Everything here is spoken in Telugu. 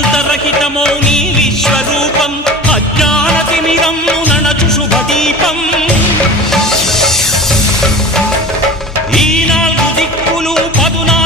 అనంతరహితమౌ నీ విశ్వరూపం అజ్ఞానతిమిరము నడచు శుభదీపం ఈ నాలుగు దిక్కులు పదునా